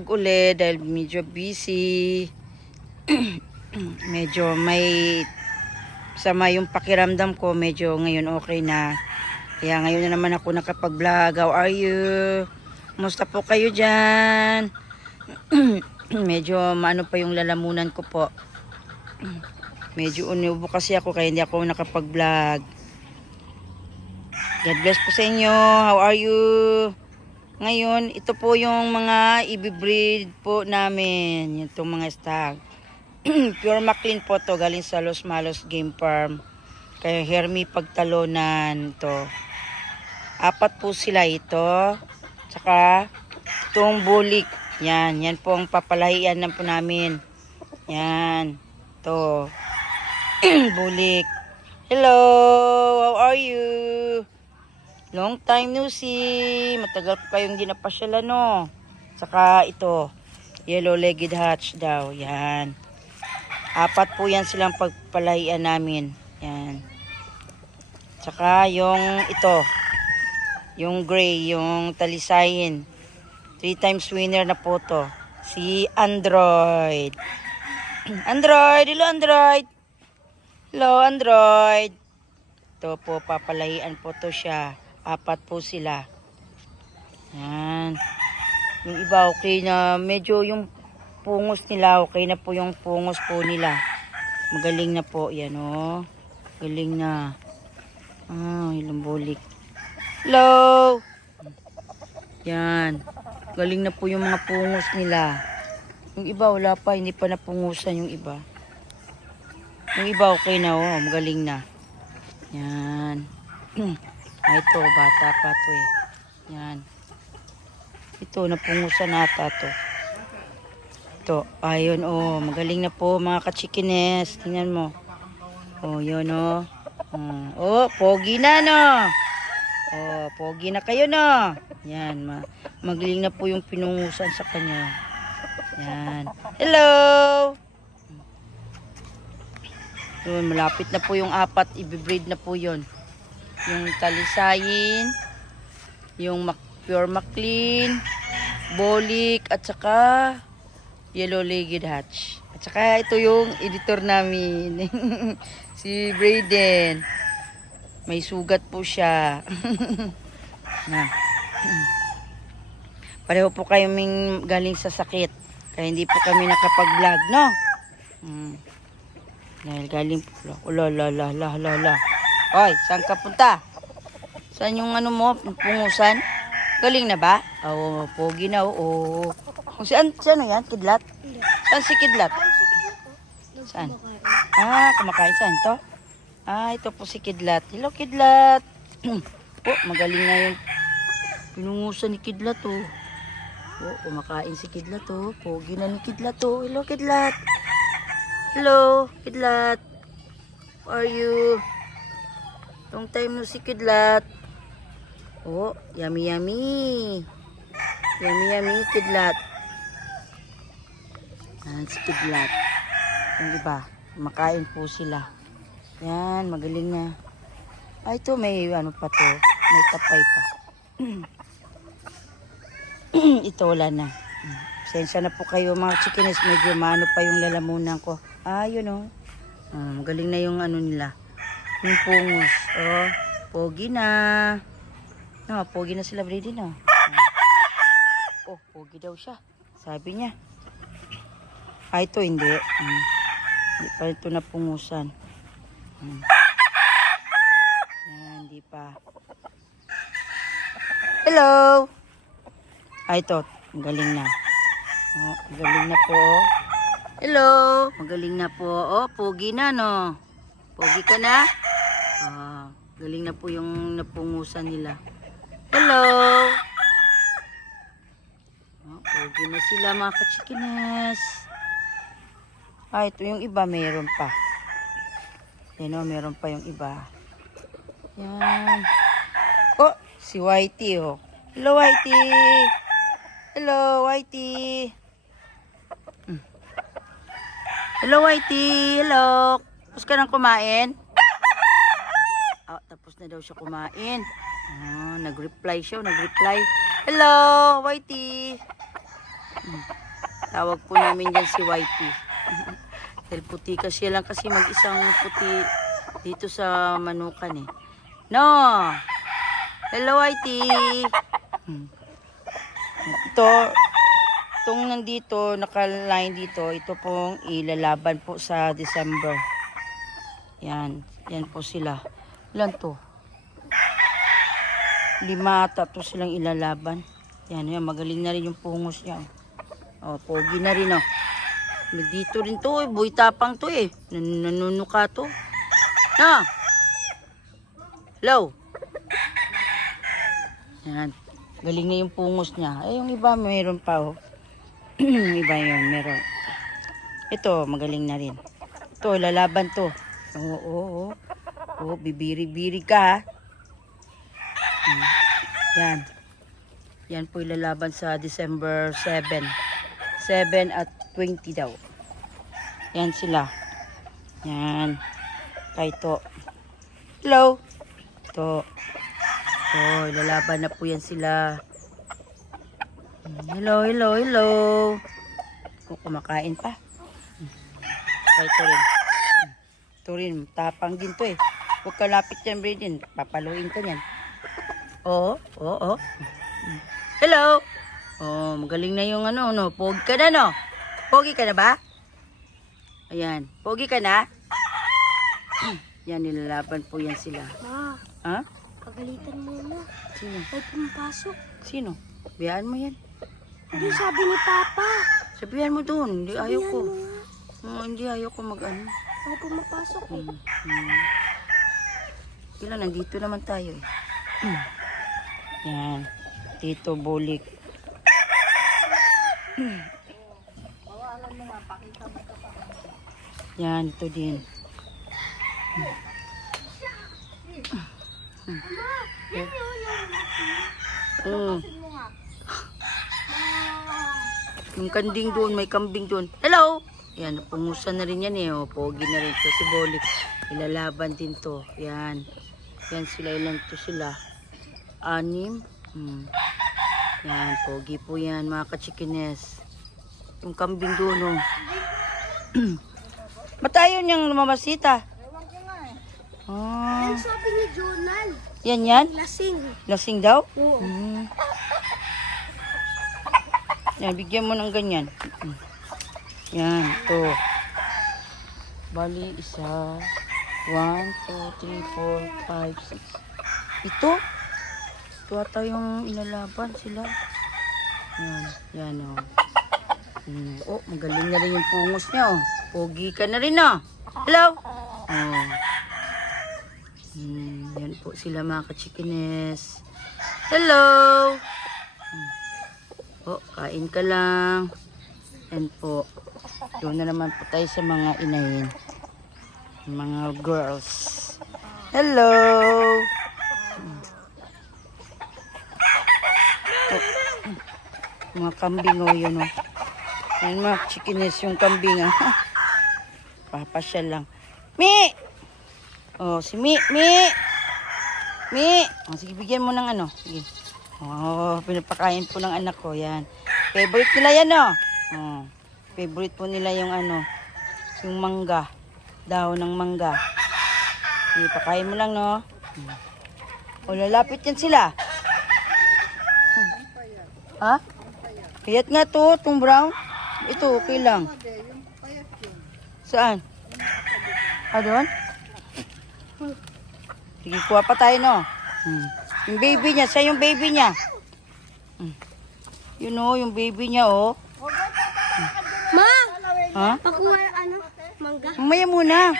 vlog ulit dahil medyo busy. Medyo may sama yung pakiramdam ko. Medyo ngayon okay na. Kaya ngayon na naman ako nakapag-vlog. How are you? Kumusta po kayo dyan? Medyo maano pa yung lalamunan ko po. Medyo unubo kasi ako kaya hindi ako nakapag-vlog. God bless po sa inyo. How are you? Ngayon, ito po yung mga i-breed po namin. Itong mga stag. Pure Maclean po to. Galing sa Los Malos Game Farm. Kaya Hermie Pagtalonan to. 4 po sila ito. Tsaka itong bulik. Yan. Yan po ang papalahian na po namin. Yan. To. Bulik. Hello. How are you? Long time no see. Matagal po kayong ginapasyalan, no? Saka ito. Yellow-legged hatch daw. Yan. 4 po yan silang pagpalahian namin. Yan. Saka yung ito. Yung gray. Yung talisayin. 3 times winner na po to. Si Android. Android. Hello, Android. Hello, Android. Ito po, papalahian po to siya. 4 po sila. Yan. Yung iba okay na. Medyo yung pungos nila. Okay na po yung pungos po nila. Magaling na po. Yan o. Galing na. Ilang bulik. Hello. Yan. Galing na po yung mga pungos nila. Yung iba wala pa. Hindi pa napungusan yung iba. Yung iba okay na o. Magaling na. Yan. Ito, bata pa to eh. Yan. Ito, napungusan nata to. Ito, ayun oh. Magaling na po mga kachikines. Tingnan mo. Oh, yun oh. Oh, pogi na no. Oh, pogi na kayo no. Yan, magaling na po yung pinungusan sa kanya. Yan. Hello. Yun, malapit na po yung 4. I-breed na po yun. Yung talisayin, yung pure Maclean, bolik, at saka yellow-legged hatch. At saka ito yung editor namin. Si Brayden. May sugat po siya. Na. Pareho po kaming galing sa sakit. Kaya hindi po kami nakapag-vlog, no? Dahil galing po. La. Hoy, saan ka punta? Saan yung ano mo? Pungusan? Galing na ba? Oo, pogi na. Oo. Saan yan? Kidlat? Saan si Kidlat? Saan? Kumakain. Saan to? Ito po si Kidlat. Hello, Kidlat. Magaling na yung pinungusan ni Kidlat, oh. Kumakain si Kidlat, oh. Pogi na ni Kidlat, oh. Hello, Kidlat. Hello, Kidlat. How are you? Long time no si Kidlat. Oh, yummy. Yummy, Kidlat. Si Kidlat. Yung iba, makain po sila. Yan, magaling na. Ito may ano pa to. May tapay pa. Ito wala na. Pasensya na po kayo mga chikines. Medyo maano pa yung lalamunan ko. Yun o. Magaling na yung ano nila. Yung pungos. Pogi na. Pogi na sila Brady na. Pogi daw siya. Sabi niya. Ito hindi. Hindi pa ito napungusan. Yan, hindi pa. Hello. Ito. Magaling na. Magaling na po. Hello. Magaling na po. Pogi na no. Pogi ka na? Galing na po yung napungusan nila. Hello. Pogi na sila mga kachikines. Ito yung iba meron pa. Yan meron pa yung iba. Yan. Si Whitey Hello Whitey. Hello Whitey. Hello Whitey. Hello. Tapos ka nang kumain? Tapos na daw siya kumain. Nag-reply siya. Hello Whitey. Tawag po namin dyan si Whitey. Dahil puti kasi lang kasi mag-isang puti dito sa Manukan eh. No! Hello Whitey! Itong nandito, nakaline dito, ito pong ilalaban po sa December. Yan. Yan po sila. Ilan to? 5 ata to silang ilalaban. Yan, magaling na rin yung pungos niya. Oh, pogi na rin oh. Dito rin to, boy tapang to eh. Nanunuka to. Na! Hello! Yan. Galing na yung pungos niya. Ay, yung iba mayroon pa oh. Yung iba yun, meron. Ito, magaling na rin. Ito, lalaban to. Oo. Oh, bibiri-biri ka ha. Yan. Yan po ilalaban sa December 7. 7 at 20 daw. Yan sila. Yan. Ito. Hello. Ito. Oh, ilalaban na po yan sila. Hello. Kumakain pa. Ito rin. Ito rin. Tapang din to eh. Huwag ka lapit yan, Braden. Papaluin ka yan. Oo. Hello. Oh, magaling na yung ano, no? Pogi ka na, no? Pogi ka na ba? Ayan. Pogi ka na? Yan, nilalaban po yan sila. Ma, Ha? pagalitan mo na. Sino? May pumapasok. Sino? Biyaan mo yan. Hindi sabi ni Papa. Sabihan mo doon. Hindi ayaw ko. Sabihan mo nga. Hindi ayaw ko mag-ano. May pumapasok eh. Kailan, nandito naman tayo eh. Yan. Tito Bulik. Yan, ito din. Yung kanding doon, may kambing doon. Hello! Yan, pungusan na rin yan eh. Oh, pogi na rin ito si Bulik. Ilalaban din to. Yan. Yan sila, ilan to sila. 6. Yan, pogi po yan mga kachikines. Yung kambing doon, oh. Ba't ayaw niyang lumamasita? Ewan ko nga eh. Ah. Yan sabi ni Jonal. Yan? Lasing. Lasing daw? Oo. Yan, bigyan mo ng ganyan. Yan, ito. Bali, 1, 2, 3, 4, 5, 6. Ito? Ito ata yung inalaban sila. Yan, oh. Oh, magaling na rin yung pungos niya, oh. Pogi ka na rin, oh. Hello? Oh. Yan po sila mga kachikines. Hello! Oh, kain ka lang. Yan po. Doon na naman po tayo sa mga inahin. Mga girls. Hello! Oh. Mga kambing, oh, yun, oh. Yan mga chikines yung kambing, ah. Papasyal lang. Mi! Oh, si Mi. Oh, sige, bigyan mo ng ano. Sige. Oh, pinapakain po ng anak ko. Yan. Favorite nila yan, oh. Oh. Favorite po nila yung ano. Yung mangga. Dahon ng mangga. Sige, pakain mo lang, no. Oh, lalapit yan sila. Ha? Payat nga to, itong brown. Ito, okay lang. Saan? Doon? Sige, kuha pa tayo, no? Yung baby niya, saan yung baby niya? Yun, oh, yung baby niya, oh. Ma! Ha? Pakuha ano? Mangga. Mamaya muna.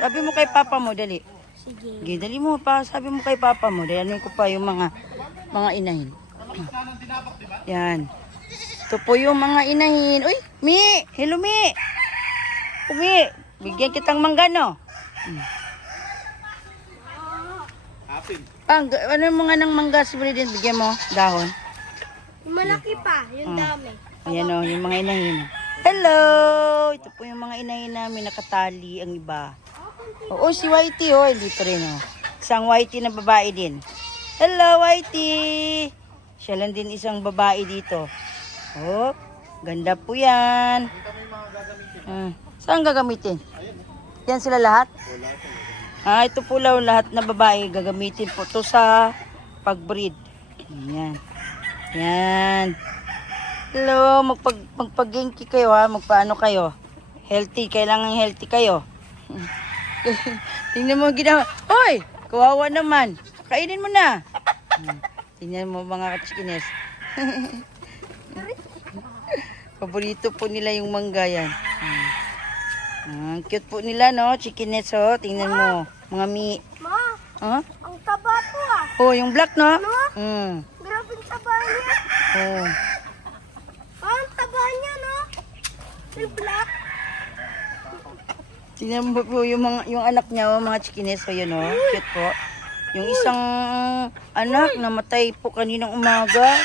Sabi mo kay papa mo, dali. Sige. Sige, dali mo pa. Sabi mo kay papa mo, dali ano ko pa yung mga inahin. Yan. Ito po yung mga inahin. Uy, Mi! Hello, Mi! Mi! Bigyan kitang mangga, no? Ano mga ng mangga si Braden? Bigyan mo, dahon. Yung malaki pa, yung dami. Ayan o, yung mga inahin. Hello! Ito po yung mga inahin namin, nakatali ang iba. Oo, si Whitey, oh, dito rin, oh. Isang Whitey na babae din. Hello, Whitey! Siya lang din isang babae dito. Oh, Ganda po yan. Saan gagamitin? Yan sila lahat? Ito po lahat na babae gagamitin po to sa pag-breed. Yan. Yan. Hello, magpag-genki kayo ha, magpaano kayo? Healthy, kailangan healthy kayo. Tingnan mo ginawa. Hoy, kawawa naman. Kainin mo na. Tingnan mo mga kachikines. Paborito po nila yung mangga yan. Ang cute po nila, no? Chikines, oh. Tingnan mo. Mga mi... Ma, Huh? ang taba po ah. Oh, yung black, no? No? Grabe ang taba niya. Oh. Ang taba niya, no? Yung black. Tingnan mo po yung anak niya, oh, mga chikines. Oh, yun, oh. Cute po. Yung isang anak, namatay po kaninang umaga.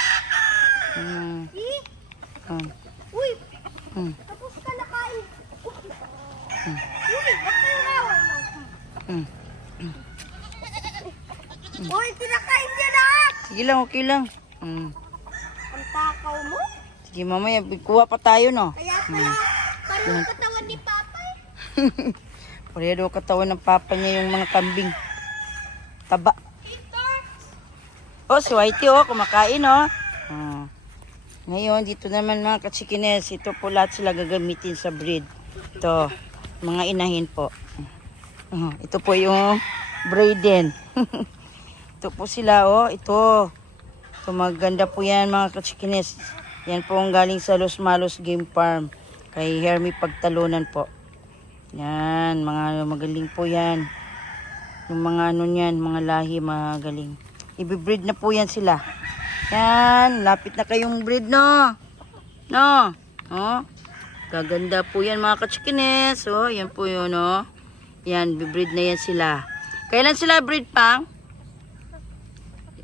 Uy, Hmm. tapos ka na kain. Uy, ba't kayo rawan? Hmm. Uy, kinakain niya lahat. Sige lang, okay lang. Ang takaw mo. Sige, mamaya, kuha pa tayo, no? Kaya pala, parang katawan ni Papa eh. Pareha daw katawan ng papa niya yung mga kambing. Taba. Oh, si Whitey, oh, kumakain, oh. Ngayon, dito naman mga kachikines, ito po lahat sila gagamitin sa breed. Ito, mga inahin po. Ito po yung Brayden. Ito po sila, oh, ito. Ito, maganda po yan mga kachikines. Yan po ang galing sa Los Malos Game Farm. Kay Hermie Pagtalunan po. Yan, mga magaling po yan. Yung mga ano niyan, mga lahi, magaling. Ibibreed na po yan sila. Yan, lapit na kayong breed, no? No? Oh, gaganda po yan mga kachikines. Oh, yan po yun, no? Yan, bibreed na yan sila. Kailan sila breed, pang?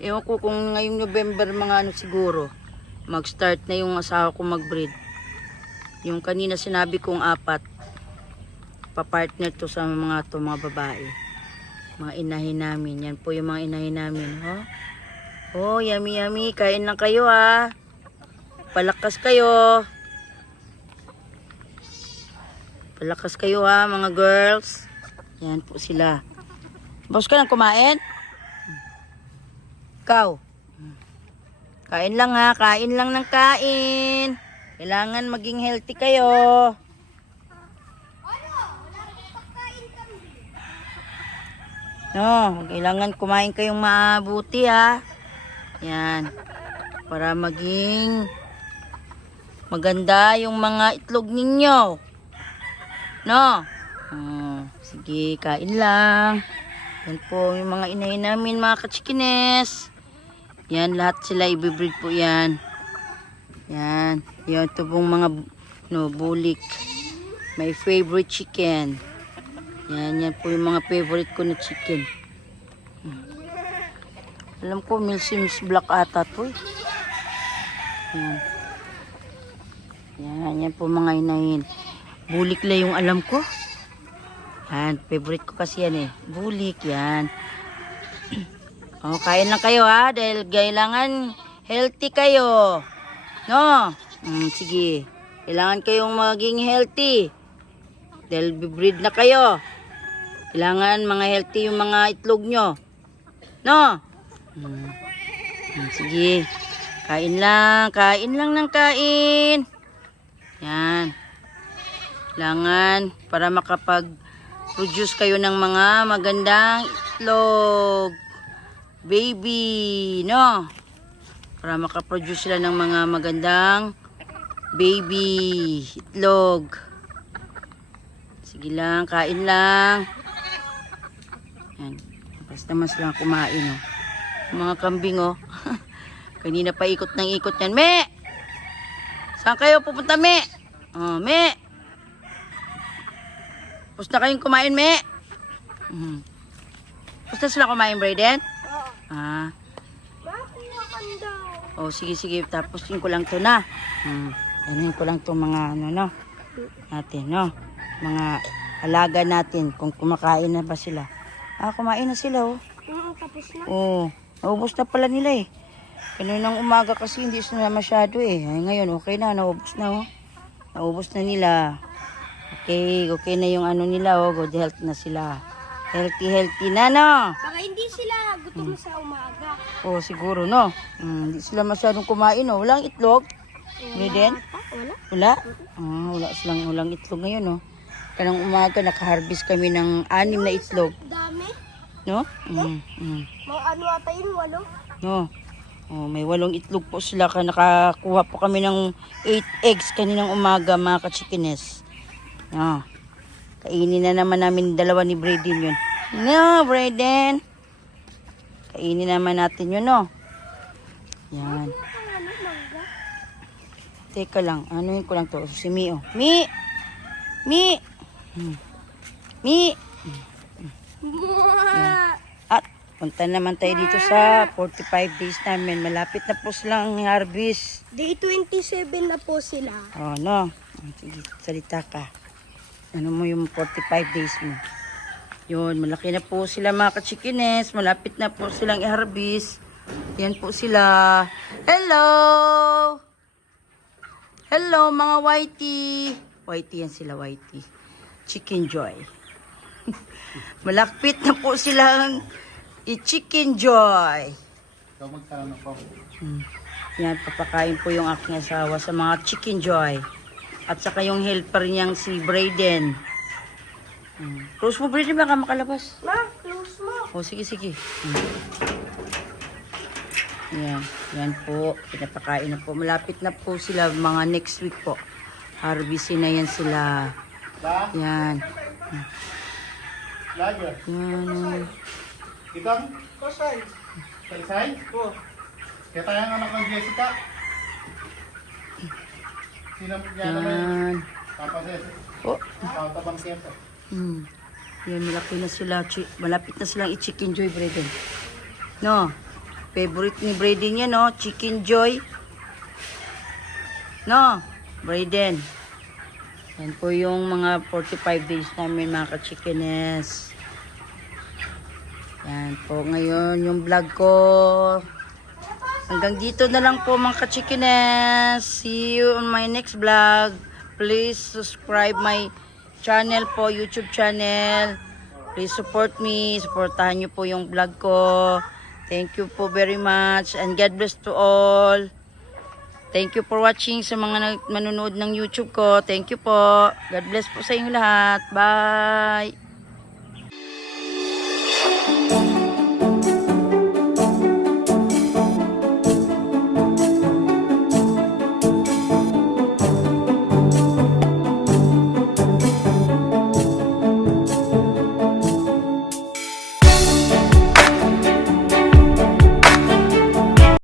Ewan ko kung ngayong November mga ano siguro. Mag-start na yung asawa ko mag-breed. Yung kanina sinabi kong 4. Pa-partner to sa mga babae. Mga inahin namin. Yan po yung mga inahin namin. Oh, oh, yummy yummy. Kain lang kayo ha. Palakas kayo. Palakas kayo ha mga girls. Yan po sila. Boss ka nang kumain? Ikaw. Kain lang ha. Kain lang ng kain. Kailangan maging healthy kayo. No, kailangan kumain kayong mabuti ha. Yan. Para maging maganda yung mga itlog ninyo. No? Sige, kain lang. Yan po yung mga inahin namin mga kachikines. Yan, lahat sila ibibreed po yan. Yan. Yan, ito pong mga bulik. My favorite chicken. Yan, yan po yung mga favorite ko na chicken. Alam ko, Milsim's Black ata to eh. Yan. Yan, yan po mga inahin. Bulik lang yung alam ko. Yan, favorite ko kasi yan eh. Bulik, yan. Oh, kain lang kayo ha, dahil kailangan healthy kayo. No? Sige. Kailangan kayong maging healthy. Dahil bibreed na kayo. Kailangan mga healthy yung mga itlog nyo. No? Sige. Kain lang ng kain. Yan. Kailangan para makapag-produce kayo ng mga magandang itlog. Baby, no? Para makaproduce sila ng mga magandang baby itlog. Sige lang, kain lang. Yan. Basta mas lang kumain, oh. Mga kambing, oh. Kanina pa ikot ng ikot yan. Me! Saan kayo pupunta, Me? Oh, Me! Basta kayong kumain, Me? Basta sila kumain, Brayden? Ah. Oh, sige. Tapos yun ko lang to na. Anin ko lang to mga ano, no? Natin, no? Mga alaga natin kung kumakain na ba sila. Kumain na sila, oh. Tapos na. Oh, naubos na pala nila eh. Kanunang umaga kasi hindi sila masyado eh. Ay, ngayon okay na, naubos na oh. Naubos na nila. Okay na yung ano nila oh, good health na sila. Healthy na no. Baka hindi sila gutom sa umaga. Oh, siguro no. Hindi sila masyadong kumain oh. Walang itlog. Brayden? Wala. Wala? Walang itlog ngayon oh. Kanang umaga nakaharvest kami ng 6 na itlog. Dami. No? Mga ano ata yun, 8. No. Oh, may 8 itlog po sila. Nakakuha po kami ng 8 eggs kaninang umaga mga ka-chickines. No. Kainin na naman namin 2 ni Brayden yun. No, Brayden. Kainin naman natin yun, no. Yan. Ano, mangga? Teka lang. Anuhin ko lang to. Si Mi, oh. Mi! Mi! Mi! At punta naman tayo dito sa 45 days namin. Malapit na po silang harvest. Day 27 na po sila. Oh, no. Sige, salita ka. Ano mo yung 45 days mo? Yun, malaki na po sila mga ka-chickines. Malapit na po silang i-harvest. Yan po sila. Hello! Hello mga whitey. Whitey yan sila, whitey. Chicken Joy. Malapit na po silang i-Chicken Joy. Yan, papakain po yung aking asawa sa mga Chicken Joy. At saka yung helper niyang si Brayden. Close mo, Brayden, baka makalabas. Ma, close mo. O, sige. Yan po. Pinapakain na po. Malapit na po sila mga next week po. Harvestin na yan sila. Yan. Yan. Ikang? Kasay. Kasay? Oo. Kaya tayo ang anak ng Jessica. Sino niya naman? Yan. Papa Jessica. Oh. Papa Bang Kesa. Yan, malapit na sila. Malapit na silang i-Chicken Joy, Brayden. No? Favorite ni Brayden yan, no? Chicken Joy. No? Brayden. Yan po yung mga 45 days namin, mga ka-chickines. Yan po ngayon yung vlog ko. Hanggang dito na lang po, mga ka-chickines. See you on my next vlog. Please subscribe my channel po, YouTube channel. Please support me. Supportahan nyo po yung vlog ko. Thank you po very much. And God bless to all. Thank you for watching sa mga manunood ng YouTube ko. Thank you po. God bless po sa inyo lahat. Bye!